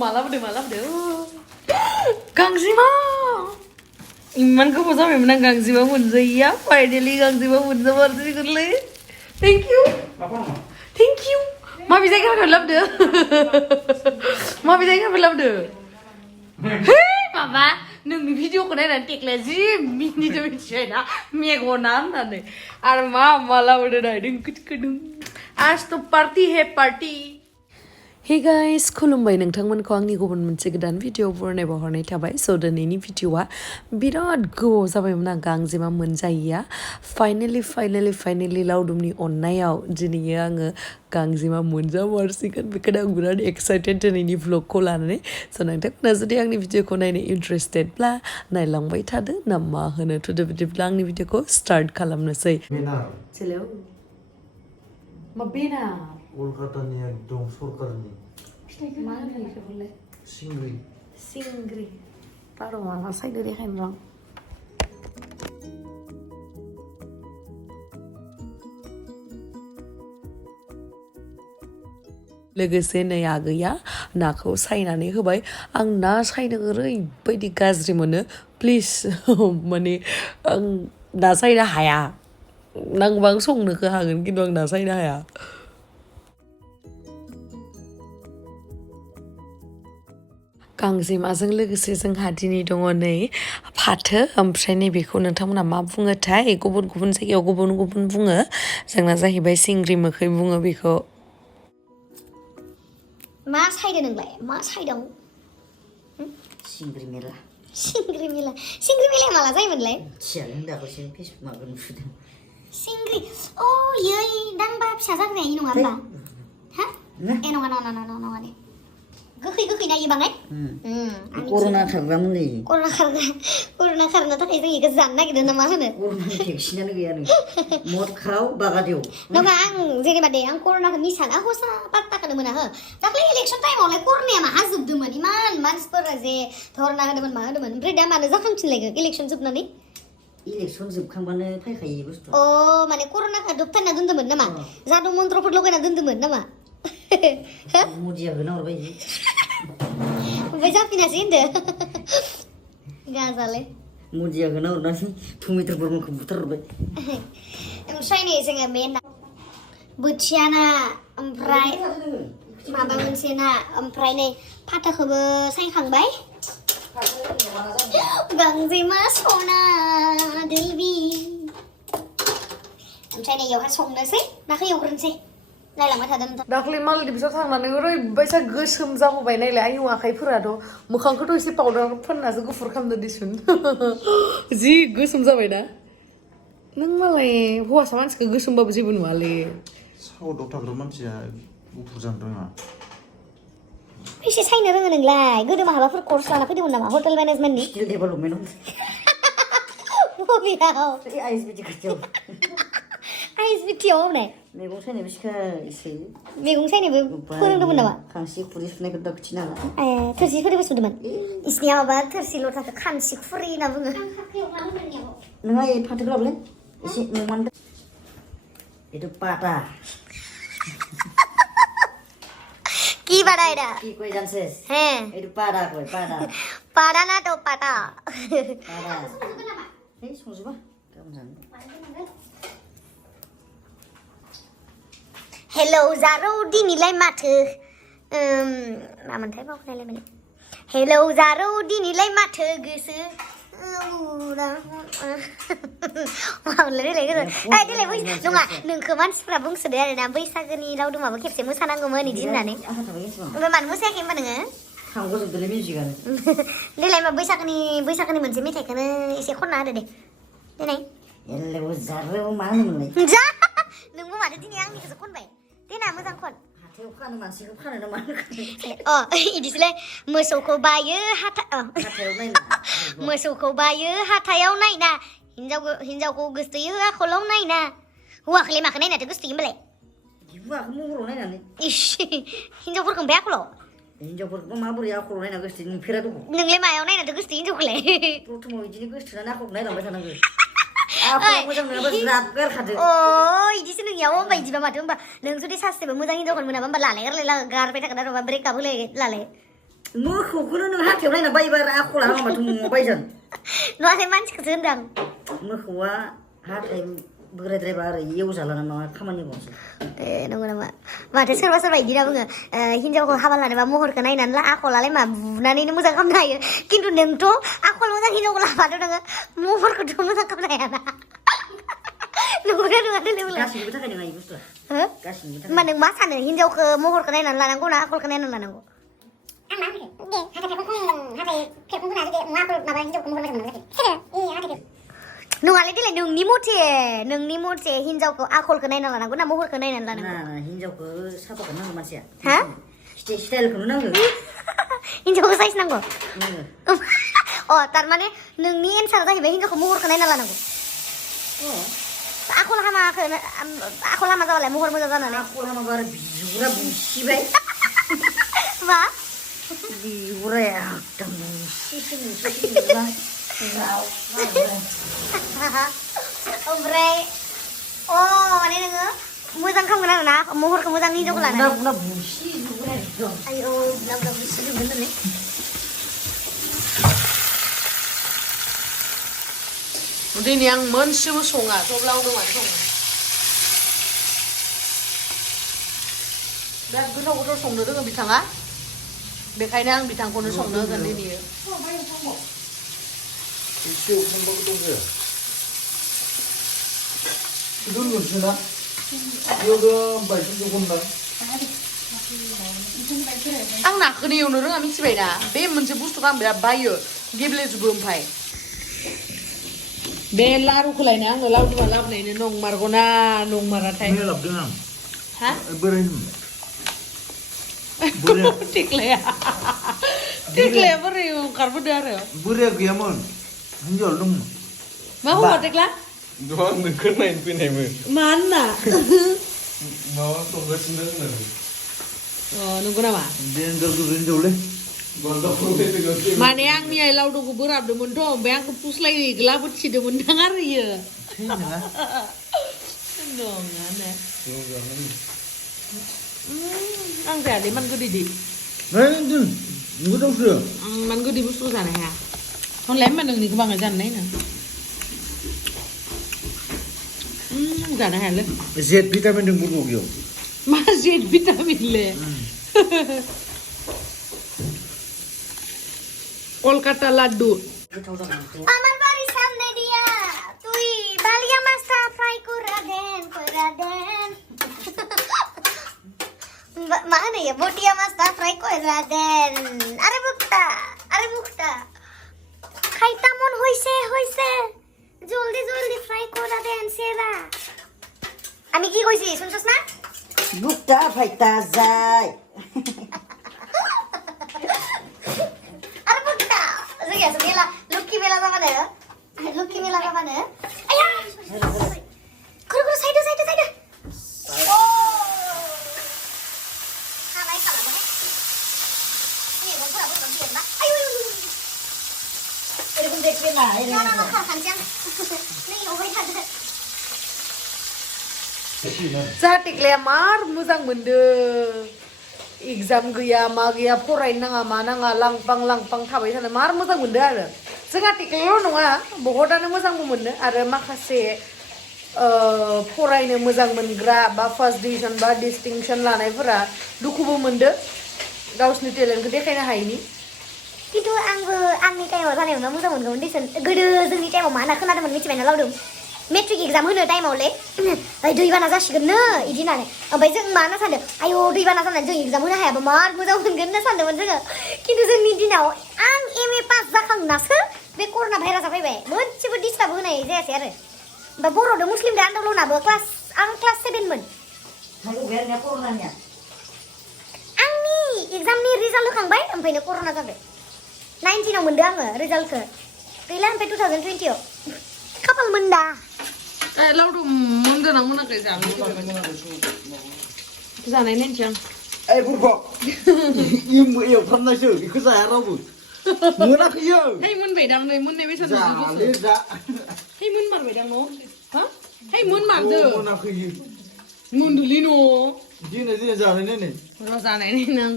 malam deh. Gangsima. Iman ko po sabi menang Gangsima munzaya. Finally Gangsima munzawarti kurle. Thank you. Thank you. Ma bisa kan belum deh. Ma bisa kan belum deh. Hey, Papa. नोंनि भिडिअखौ नायनानै टेक्लाया जि मिनिदों मिथिबाय ना मेगना होननानै आरो मा लाबोदों नायदों खोदों आज तो पार्टी है पार्टी हे गाइस खुलुमबाय नोंथांमोनखौ आंनि गुबुन मोनसे गोदान भिडिअ बरायनाय हरनाय थाबाय स' दिनैनि भिडिअआ बिराद गोबाव जाबायमोन आं गांजेमा मोनजायैया फाइनेलि लावदुमनि अननायाव दिनै आङो गांजेमा मोनजामारसिगोन बेखायनो आं बिराद एक्साइटेड दिनैनि भ्लगखौ लानानै स' नोंथांमोना जुदि आंनि भिडिअखौ नायनो इन्टारेस्टेडब्ला नायलांबाय थादो ना मा होनो थुदो बिदिब्ला आंनि भिडिअखौ स्टार्ट खालामनोसै हेलौ मा बेना कलकातानि एकदम सरकारनि मा होनो बेखौ बुंलाय सिंग्रि बार' माबा साइड देखायनो दं लोगोसे नै आगैया नाखौ सायनानै होबाय आं ना सायनो ओरैबायदि गाज्रि मोनो प्लिज माने आं ना सायनो हाया नांगौबा आं संनोखौ हागोन खिन्थु आं ना सायनो हाया गांजेमाजों लोगोसे जोंहा दिनै दङ नै फाथो ओमफ्राय नैबेखौ नोंथांमोना मा बुङोथाय गुबुन गुबुन जायगायाव गुबुन गुबुन बुङो जोंना जाहैबाय सिंग्रि मोखै बुङो बेखौ मा सायदो नोंलाय मा सायदों सिंग्रि मेला माला जायोमोनलाय थियानो दाखौसो फेसबुक माबा नुदों सिंग्रि अ यै दांबा फिसा जाग्राया इ नङा होमबा हा ए नङा दे गोखै नायो बाङाय कर'ना खारग्रा मुलि कर'ना खारनो थाखाय जों इखौ जानो नागिरदों ना मा होनो कर'नानि भेक्सिनानो गैया नो मद खाव बागादेव नङा आं जेनेबा दे आं कर'नाखौ मिसाना हसा पात्ताखौनो मोना हो दाख्लै इलेक्सन टाइमावलाय कर'नाया माहा जोबदोंमोन इमान मानसिफोरा जे धरना होदोंमोन मा होदोंमोन ओमफ्राय दा मानो जाखांफिनलायगो इलेक्सन जोबनानै इलेक्सन जोबखांबानो फैखायो बुस्थु अ माने कर'नाखौ दबथायना दोन्दोंमोन नामा जादु मन्त्रफोर लगायना दोन्दोंमोन नामा मदिया होना हरबाय ओमफ्राय जाफिनासै होनदो गाजालाय मदिया होना हरनानै टमेट' बरमनखौ बुथारहरबाय ओमफ्राय नै जोङो बे ना बोथिया ना ओमफ्राय माबा मोनसे ना ओमफ्राय नै फाथोखौबो सायखांबाय गांजेमा सना दिलबि ओमफ्राय नै एवहा संनोसै नाखौ एवग्रोनोसै नायलांबाय थादों दाख्लै मालदिप्सआव थांनानै ओरैबायसा गोसोम जाबोबाय नायलाय आंनि आखाइफोराथ' मोखांखौथ' एसे पाउडार फोननासो गुफुर खालामदो दिसुन जि गोसोम जाबायना नों मालाय हौवासा मानसिखौ गोसोमबाबो जेबो नुवालै साउथआव थाग्रा मानसिया गुफुर जानो रोङा बेसे सायनो रोङो नोंलाय गोदो माबाफोर कर्स लाना फैदोंमोन नामा हटेल मेनेजमेन्टनि स्किल डेभेलपमेन्ट बबेयाव आइएसबिटि खाथियाव आइएसबिटियाव होननाय मैगं सायनायबो सिखायसै मैगं सायनायबो फोरोंदोंमोन नामा खांसि खुरै सुनायखौ दा खिथिना ए थोरसि खुरैबो सुदोंमोन इसिनिया माबा थोरसि लथाखौ खानसि खुरै होनना बुङो नोंहा ए फाथोखौ लाबोलाय एसे नोंमान itu pata কি বাড়া এটা কি কই জানছিস হ্যাঁ itu pada কই pada পাড়া না তো পাটা pada এই শুনছবা কেমন জানো हेलौ जारौ दिनैलाय माथो मामोनथाय बावनायलाय माने हेलौ जारौ दिनैलाय माथो गोसो देलाय नङा नोंखौ मानसिफ्रा बुंसोदो आरोना बैसागोनि लावदुमाबो खेबसे मोसानांगौमोन बिदि होननानै ओमफ्राय मानो मोसायाखै होनबा नोङो थांगोजोबदोलै मिउजिकआनो देलाय मा बैसागोनि मोनसे मेथाइखौनो एसे खनना होदो दे देनाय एलेबो जारौ मा होनोमोनलाय जा नोंबो माथो दिनै आंनिखौसो खनबाय देना मोजां खन हाथायाव फानो मानसिखौ फानो ना मा अ इदिसोलाय मोसौखौ बायो हाथायाव नायना मोसौखौ बायो हाथायाव नायना हिनजावखौ गोसोथोयो आखलाव नायना हौवाखौलाय माखौ नायनाथो गोसोथोयो होमबालाय हौवाखौ महराव नायनानै इस हिनजावफोरखौ ओमफ्राय आखलाव हिनजावफोरखौ माबोरै आखलाव नायना गोसोथोयो नुफेरा दङ नोंलाय मायाव नायनाथो गोसोथोयो हिनजावखौलाय प्रथमाव बिदिनो गोसोथोनानै आखलखौ नायलांबाय थानांगौ आखला मोजां नङाबा ज्राब गारखादो अ इदिसो नोंनियाव होमबा इदिबा माथो होमबा नों जुदि सासेबो मोजां हिनजावखौनो मोनाबा होमबा लालाय गारबाय थागोन आरो ब्रेकआप होलाय लालाय मोखौखौनो नों हाथायाव नायना बायोबा आखला हामाबाथ' न'आव बायजानो नुवाखै मानसिखौसो होनदों मोखौआ हाथाय बोरायद्रायबा आरो एवजाला ना माबा खामानि मावसै ए नंगौ नामा माथो सोरबा सोरबा इदि ना बुङो हिनजावखौ हाबा लानोबा महरखौ नायनानै ला आखलालाय मा बुनानैनो मोजां खालामनो हायो खिन्थु नोंथ' आखल मोजां हिनजावखौ लाबाथ' नोङो महरखौथ' मोजां खालामनो हायाना नंगौना नङा लोगो गासिनिबो थाखाय नङा इ बुस्थुआ हो गासिनिबो थाखाय होमबा नों मा सानो हिनजावखौ महरखौ नायनानै लानांगौ ना आखलखौ नायनानै लानांगौ नङालै देलाय नोंनि मथे हिनजावखौ आखलखौ नायना लानांगौ ना महरखौ नायनानै लानांगौ ना हिनजावखौ साफाखौ नांगौ मानसिया हा स्टाइलखौनो नांगौ हिनजावखौ साइज नांगौ नांगौ अ तारमाने नोंनि एन्सार जाहैबाय हिनजावखौ महरखौ नायना लानांगौ आखल हामा जाबालाय महर मोजां जानानै आखल हामाबा आरो बिगुरा बुसिबाय मा बिगुरा एकदम बुसिसो ओमफ्राय अ माने नोङो मोजां खालामगोन आरो ना महरखौ मोजां हिनजावखौ लानानै बुसि बिगुरा एकदम आयौ बुला बुसि जोबगोन नालाय दिनै आं मोनसेबो सङा थेवब्लाबो मानो सङो बिराद गोथाव गोथाव संनो रोङो बिथाङा बेखायनो आं बिथांखौनो संनो होगोन दिनै एसे एवखांबाबो दंजाया दोनगोनसोना बेयावनो बायसन जगोनदां आं नाखौनो एवनो रोङा मिथिबायना बे मोनसे बुस्थुखौ आं बिराद बायो गेब्लेजोबो ओमफ्राय बे लारुखौलायनो आङो लावदुमा लाबोनायनो नंमारगौना नंमाराथाय मैया लाबोदों आं हा बोराय टिक्लाया बोरै ओंखारबोदो आरो बोराया गैयामोन हिनजावल' दंमोन मा हौवा टिक्ला दहाय आं नोंखौ नायनो फैनायमोन मानोना माबा संगासिनो होननानै नंगौ नामा देन्जार गोजौ हिनजावलै माने आंनि आइ लावदुमखौ बोराबदोंमोनथ' ओमफ्राय आंखौ पुस्लायग्लाबो थिदोंमोन दां आरो इयो नङानो आं जायालै मान गोदै दोन गोदावसो मान गोदै बुस्थु जानो हाया हनलाय होनबा नोंनिखौ बाङाय जानो नायनो जानो हायालै जेड भिटामिन दं बुरबगियाव मा जेड भिटामिनले কলকাতা লাড্ডু আমার বাড়ির সামনে দিয়া তুই বালিয়া মাছটা ফ্রাই করে দেন মানে বটিয়া মাছটা ফ্রাই করে দেন আরে মুখটা খাইতা মন হইছে জলদি ফ্রাই করে দেন সেরা আমি কি কইছি শুনছস না বুকটা ফাইটা যায় লক্ষ্মী মেলা যাবা না আয়া করে সাইডে ও খালাই খালা মানে এই বন্ধুরা বললাম কি না আয়ু এরকম দেখবে না না খানজাম নেই ওই থাকে जा टिक्लाया मार मोजां मोनदों एग्जाम गैया मा गैया फरायनो नाङा मा नाङा लांपां थाबाय थानो मार मोजां मोनदों आरो जोंहा टिक्लायल' नङा बहुतानो मोजांबो मोनदों आरो माखासे फरायनो मोजां मोनग्रा बा फार्स्ट डिभिजन बा डिस्टिंक्सन लानायफोरा दुखुबो मोनदों गावसिनि टेलेन्टखौ देखायनो हायिनि खिन्थु आंबो आंनि टाइमाव जानायावनो मोजां मोनगौमोन दिसन गोदो जोंनि टाइमाव मा होनना खोनादोंमोन मिथिबायना लावदुम मेट्रिक एग्जाम होनो टाइमावले दैबाना जासिगोननो इदि होननानै ओमफ्राय जों मा होनना सानदों आयौ दैबाना जानानै जों एग्जाम होनो हायाबा मार मोजां मोनगोन होनना सानदोंमोन जोङो खिन्थु जोंनि दिनाव आं एम ए पास जाखांनासो बे कर'ना भाइरासा फैबाय मोनसेबो डिस्टार्ब होनाय जायासै आरो ओमफ्राय बर'दो मुस्लिमदो आन्दलनाबो आं क्लास 7मोन आंनि एग्जामनि रिजाल्ट होखांबाय ओमफ्रायनो कर'ना जाबाय 19आव मोनदों आङो रिजाल्टखौ गैला ओमफ्राय 2020आव खाफाल मोनदा लावदुम मोनदोंना मोनाखै जानाय नायनोसै आं ओइ बुरबक एवफ्रामनायसो बेखौ जाया रावबो मोनाखैयो है मोनबायदां नै मोननाय बेसाद जाले जा है मोनमारबायदां न' हा है मोनमारदो मोनाखैयो मोनदोलै न' दिनै जानाय नायनाय र' जानाय नायनो आं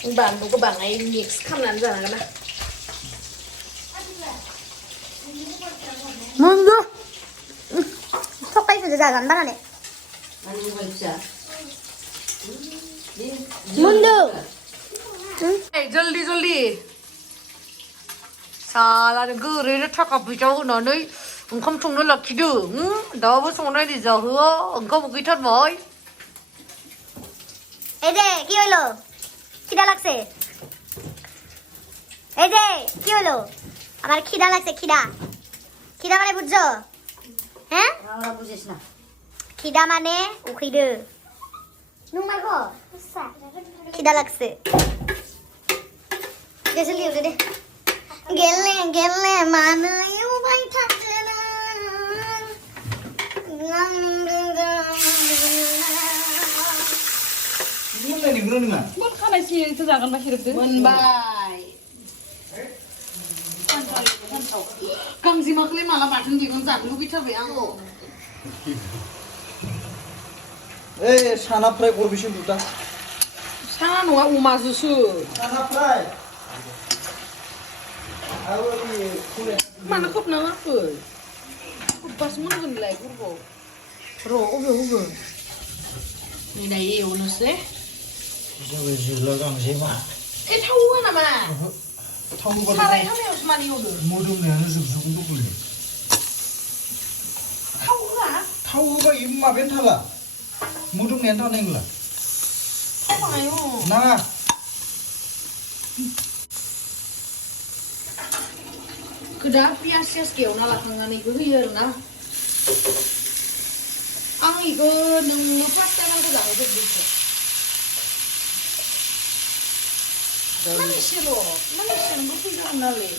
बानलुखौ बाङाय मिक्स खालामनानै जानांगोन ना मोनदो सकाळी जागोन बानाने Mari mobile bisa. मोनदो जल्दी जल्दी सालानो गोरैनो थाखा फैसा होनानै ओंखाम संनो लाखिदों दाबो संनायनि जाहोआ ओंखाम गैथारबाय এই যে কি হলো খিদা লাগছে এই যে কি হলো আমার খিদা লাগছে খিদা খিদা মানে বুঝছো হ্যাঁ Orang bujes na. খিদা মানে উখিদো নুন মারবো খিদা লাগছে গেছলি ওরে দে গেলে গেলে মানায়ও বাই থাকছে না Mulai nih, bro, nih, Mak. मा खालायसो जागोन बा हिरबदो मोनबाय गांजेमाखौलाय माला बाथोन देगोन जानो लुगैथारबाय आङो Eh, sana fry korbisin buta. साना नङा अमाजोसो Sana fry. Aku ini kulit. मानो खोबनाङाखै खोबबासो मोनगोनलाय गुरखौ र' अबे नै दायो एवनोसै Jadi gila gangsima. थाव होआ नामा Tahu साराय pada हामायावसो मानो एवदो modumnya zubzub untuk kulit. थाव होआ Tahu apa ini makan thala. Modumnya tahu nengla. थाव बाङायो Nah, गोदा पियास सियास एवना लाखांनानै इखौ होयो आरोना आं इखौ नोंनो फार्स्ट टाइम आंखौ जाहोजोबदोंसो माने एसेनोबो फैजागोन नालाय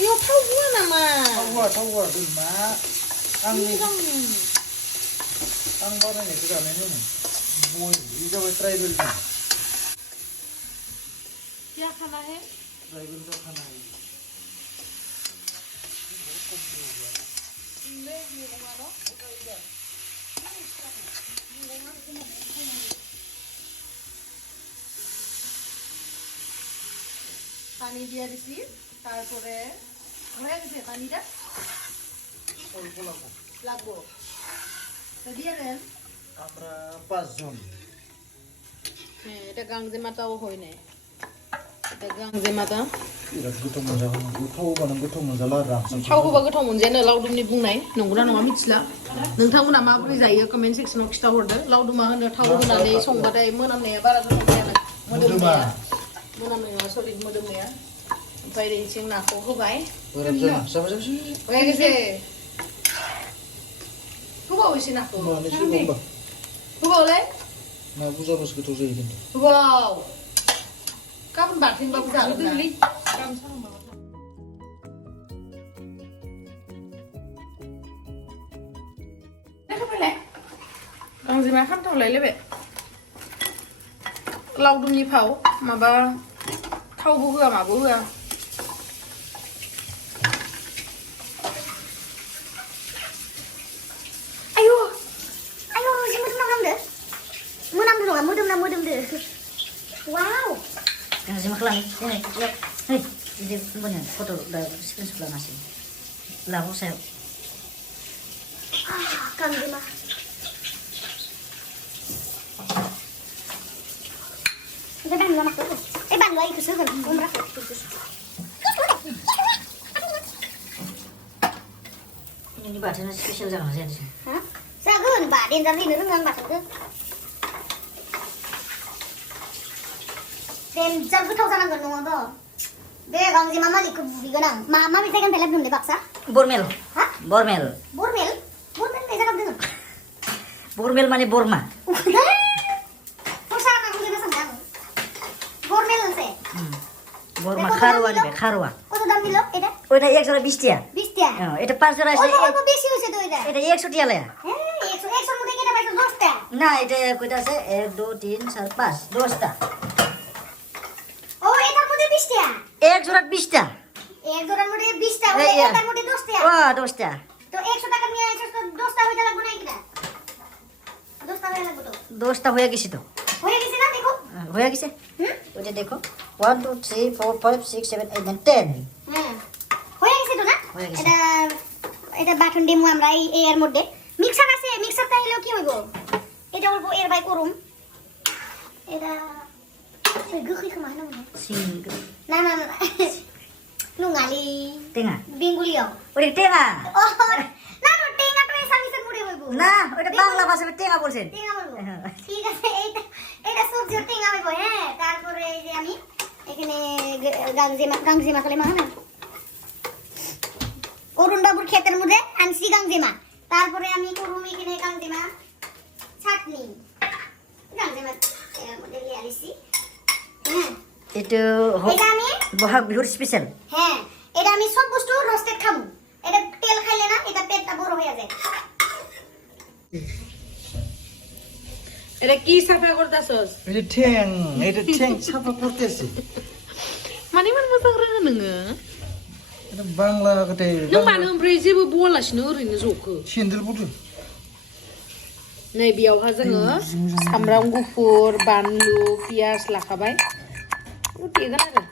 इयाव थाव होआ नामा tahu dulu mak. Ang barang itu kan ini nih. Boy, ini coba try dulu. क्या खाना है Try dulu tuh kan ini. পানি দিয়া দিছি তারপরে হয়ে গেছে পানিটা Pol aku. লাগবো তো দিয়ে দেন আমরা 5 জন। হ্যাঁ এটা গাংজে মাথাও হয় নাই এটা गांजे माथा बिराद गोथाव मोनजागोन गोथाव बानाय गोथाव मोनजाला रानसां थाव होबा गोथाव मोनजायानो लावदुमनि बुंनाय नंगौना नङा मिथिला नोंथांमोना माबोरै जायो कमेन्ट सेक्सनाव खिथाहरदो लावदुमा होनो थाव होनानै संबाथाय मोनामनाया बारा गोथाव जायानो मोदोमनाया सलिड मोदोमनाया ओमफ्राय ओरैथिं नाखौ होबाय sama হয়ে গেছে होबाव एसे नाखौ mana sih bang होबावलाय nah buza bos goथाव जायो खिन्थु होबाव गाबोन बाथोनबाबो जागोन ना गांजेमा खामथावलायलायबाय लावदुमनि फाव माबा थावबो होआ माबो होआ ayo ayo sih modomna nggak modomdo wow Yang sih maklan. Ini, lihat. Hei, ini punya foto udah screen sebelah nasi. Lalu saya गांजेमा Cái bàn mặc tốt. Cái bàn ấy cứ sửa gần con ra. ini bahannya spesial jangan sih di sini. Hah? Sao cứ bà điên ra đi nữa ngon mặt nữa. Đem chân cứ thâu ra năng gần đúng không? Bé gong gì mama liku bigo nang. Mama bisa kan telepon deh baksa. Bormel. Hah? Bormel. Bormel? Bormel bisa kan dulu. Bormel mana Borma? Pusaka nang udah sandang. Bormel sih. Borma Kharwa nih, Kharwa. Kau tuh dami lo, এটা? Oh, এটা 120 টিয়া। Bistia. এটা 500 আছে। অল্প বেশি হয়েছে তো এটা। এটা 100 টিয়া লয়া। হ্যাঁ 100 এর মধ্যে কেটে পাইছো 10টা। না, এটা কয়টা আছে? 1 2 3 4 5 10টা। ও এটার মধ্যে 20টা। এক জোড়া 20টা। এক জোড়ার মধ্যে 20টা ও এটার মধ্যে 10টা। ও 10টা। তো 100 টাকা নিয়ে 10টা হইতে লাগবে না কিনা? 10টা হয়ে লাগবে তো। 10টা হয়ে গেছে তো। হয়ে গেছে না দেখো হয়ে গেছে ওই যে দেখো 1 2 3 4 5 6 7 8 9 10 হ্যাঁ হয়ে গেছে তো না হয়ে গেছে। এটা এটা বাটন দিমু আমরা এই এর মধ্যে মিক্সার আছে মিক্সার তাইলেও কি হইব এটা অল্প এর বাই করুম এটা গখি খামা না sing না না না লুঙ্গালি tengah বেঙ্গলিও ওটা টেঙা ও না না টেঙ্গা তো এসামিসের মুড়ে হইব না ওটা বাংলা ভাষায় টেঙা বলছেন টেঙ্গা বলবো ঠিক আছে এইটা এটা সবজি টেঙ্গা হইব হ্যাঁ তারপরে এই যে আমি এখানে গাংজিমা খালি মা না অরুণ বাবুর ক্ষেতের মধ্যে আনছি গাংজিমা তারপরে আমি করুম এখানে গাংজিমা চাটনি গাংজিমা এর মধ্যে লিয়ে আলিছি হ্যাঁ itu এটা আমি বহাগ বিহুর স্পেশাল হ্যাঁ এটা আমি সব বস্তু রোস্টেড খাবো এটা তেল খাইলে না এটা পেটটা বড় হয়ে যায় এটা কি সাফা করতাছস এই যে ঠ্যাং এটা ঠ্যাং ছাপা করতেছে माने मान मोजां रोङो नोङो এটা বাংলা কথাই नों मानो ओमफ्राय जेबो बुङालासिनो ओरैनो जखो सेन्देल बुदु नै बेयावहा जोङो सामब्राम गुफुर बानलु पियास लाखाबाय देगोन आरो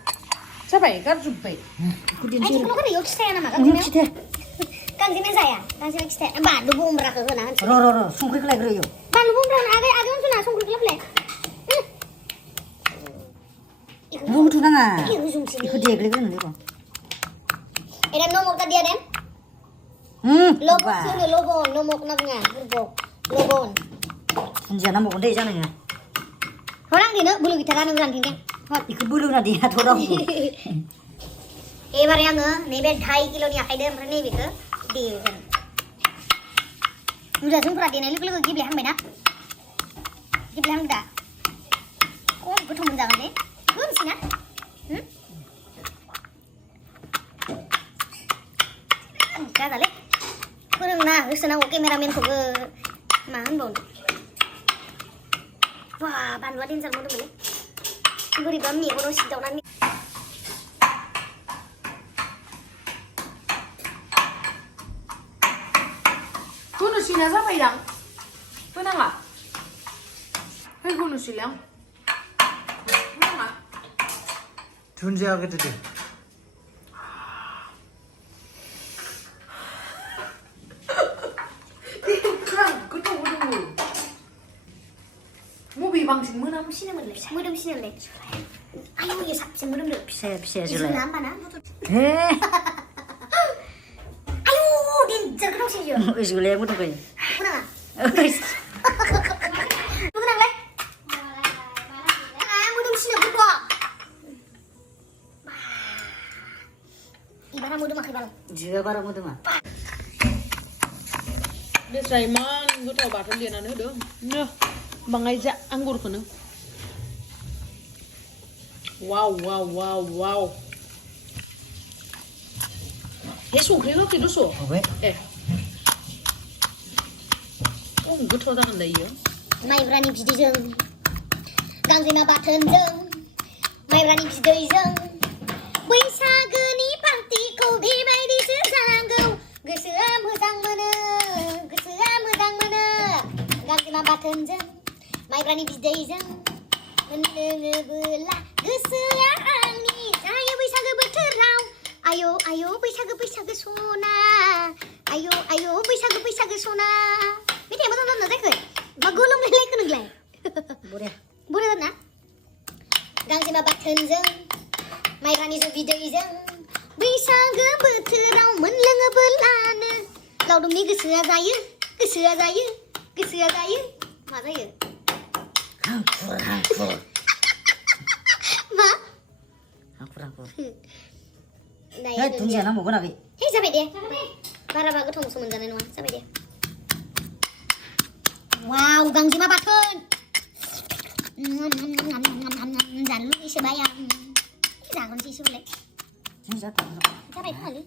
जाबाय गारजोब्बाय आइ खुनु खोनो इयाव खिथाया नामा गांजेमायाव गांजेमाया जाया गांजेमाया खिथाया बानलु बमब्राखौ होना होनसै र संख्रिखौ लायग्रोयो बानलु बमब्राखौ आगै होनसोना संख्रिखौ लाफलाय बुंथ' नाङा Ih, ujung sini. बेखौ देग्लिग्रोनो बेखौ Ada nomok tadi ada? Lobok sini, lobon, nomok nabnya, lobok, lobon. दुन्दिया नांबावगोन दै जानाया Orang di nak bulu kita kan orang tinggal. Hot. बेखौ बोलोना देहाथ' रावबो Ebar yang nebe 2.5 kilo ni akai dem rene bika di kan. Udah sung perhatian lu kalau gibli ham bena. Gibli ham dah. Oh, betul benda kan deh. Belum sih nak? Enggak kali. Kurang nah, usah oke kameramen kok mahan bon. Wah, banwatin sama tu boleh. Guri bami, orang si jauh nami. Gunusila जाबाय दां होनाङा है गुनुसिलां होनाङा दुन्दिया गोदो दे गोथाव गोथाव मबे बांसिन मोनामसिनोमोनलाय मोदोमसिनोलाय आयौ इयो साबसिन मोदोमदो फिसाया फिसाया जोंना जोलाय होमबा ना हे आयौ दिनजार गोथावसिन इयो ओइ जोलाया मोदोमखायो फोनाङा फोनांलाय मोदोमसिनो गथ' इबारा मोदोमाखै बाल जोआ बारा मोदोमा बेस्रा इमान गोथाव बाथोन देनानै होदों नो बाङाय जा आंगुरखौनो वाव वाव वाव वाव हे संख्रि होखै दस' होबाय ए गोथाव जागोन दा इयो माइब्रानि बिदैजों गांजेमा बाथोनजों माइब्रानि बिदैजों बैसागोनि पार्टिखौ बेबायदिसो जानांगौ गोसोआ मोजां मोनो गांजेमा बाथोनजों माइब्रानि बिदैजों लोङोबोला गोसोआ आंनि जायो बैसागो बोथोराव आयौ आयौ बैसागो सना आयौ बैसागो सना मेथाइ मोजां जादोंना जायाखै मा गोलोमलायलायखो नोंलाय बरिया बरिया जादोंना गांजेमा बाथोनजों माइब्रानि जौ बिदैजों बैसागो बोथोराव मोनलोङोबोलानो लावदुमनि गोसोआ जायो मा जायो हांखुर मा हे दुन्दिया नांबावगोन आगै हे जाबाय दे बाराबा गोथावसो मोनजानाय नङा जाबाय दे वाव गांजेमा बाथोन जानो लुगैसोबाय आं जागोनसैसोलाय जाबाय खोमालै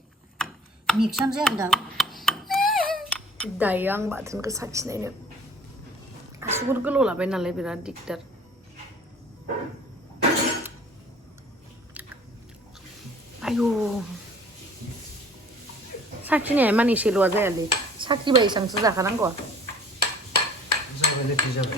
मिक्सआनो जायाखै दाबो दायो आं बाथोनखौ साखिनायनो आसुगुर गोलाव लाबाय नालाय बिराद दिगदार आयौ साखिनाया मान एसेल'आ जायालै साखिबा एसांसो जाखानांगौ जाबाय लेथि जाबाय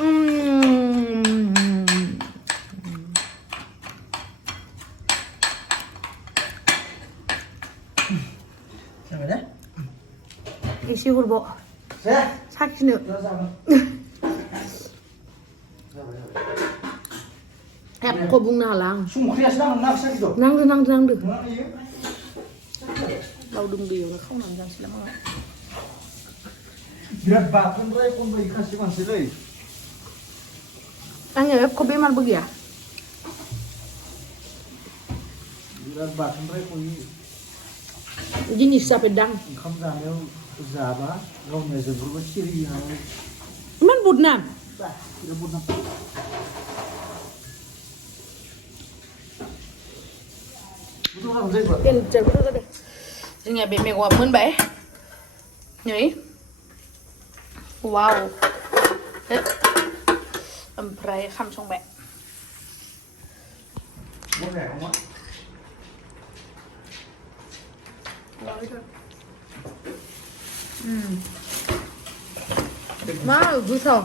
एसे हरबाव साखिनो एख' बुंनो हाला आं संख्रियासो नांगोन ना फिसा गिदिर नांदो नङा इयो लावदुम दैयावनो खावनानै जानोसैलाय माबा बिराद बाथोनद्राय खनबाय खासि मानसिलै आंनियाव एख' बेमारबो गैया बिराद बाथोनद्राय खयो जिनिस जाफेरदां ओंखाम जानायाव जाबा गावनिया जोबोरबो सिरि होनानै इमान बदनाम बिराद बदनाम गोथाव जागोन जायोबा देन्जार गोथाव जादों जोंनिया बे मैगङा मोनबाय नै वाव ओमफ्राय ओंखाम संबाय बहाय अमा मा गोथाव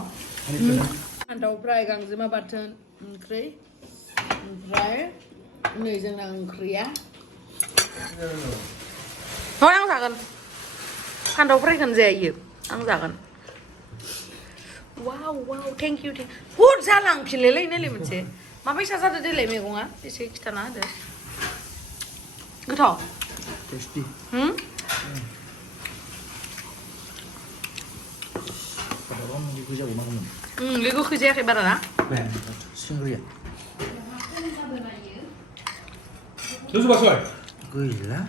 फान्थाव फ्राय गांजेमा बाथोन ओंख्रि ओमफ्राय नै जोंना ओंख्रिया आं जागोन फान्थाव फ्रायखौनो जायो आं जागोन वाव वाव थेंक इउ बुहुद जालांफिनलाय नायलाय मोनसे माबायसा जादों देलाय मैगङा एसे खिथाना होदो गोथाव टेस्टि बे गोखै जायाखै बारा ना सिंग्रिया 조심하세요. गैला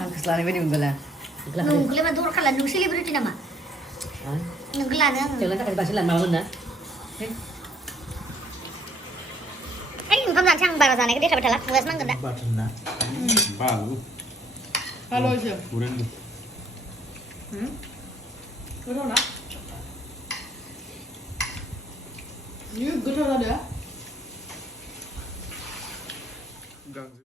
Angkes lari bedi unggala. Nunggulah mah dur kalah nung selebriti nama. Nunggulah nang. Jangan tak kasih lan malam na. Anh không làm chăng bà già này cái đĩa thật là vừa mang gần đã. 바튼 나 바로. 할로이죠 브랜드. 그러나? 이거 그러나?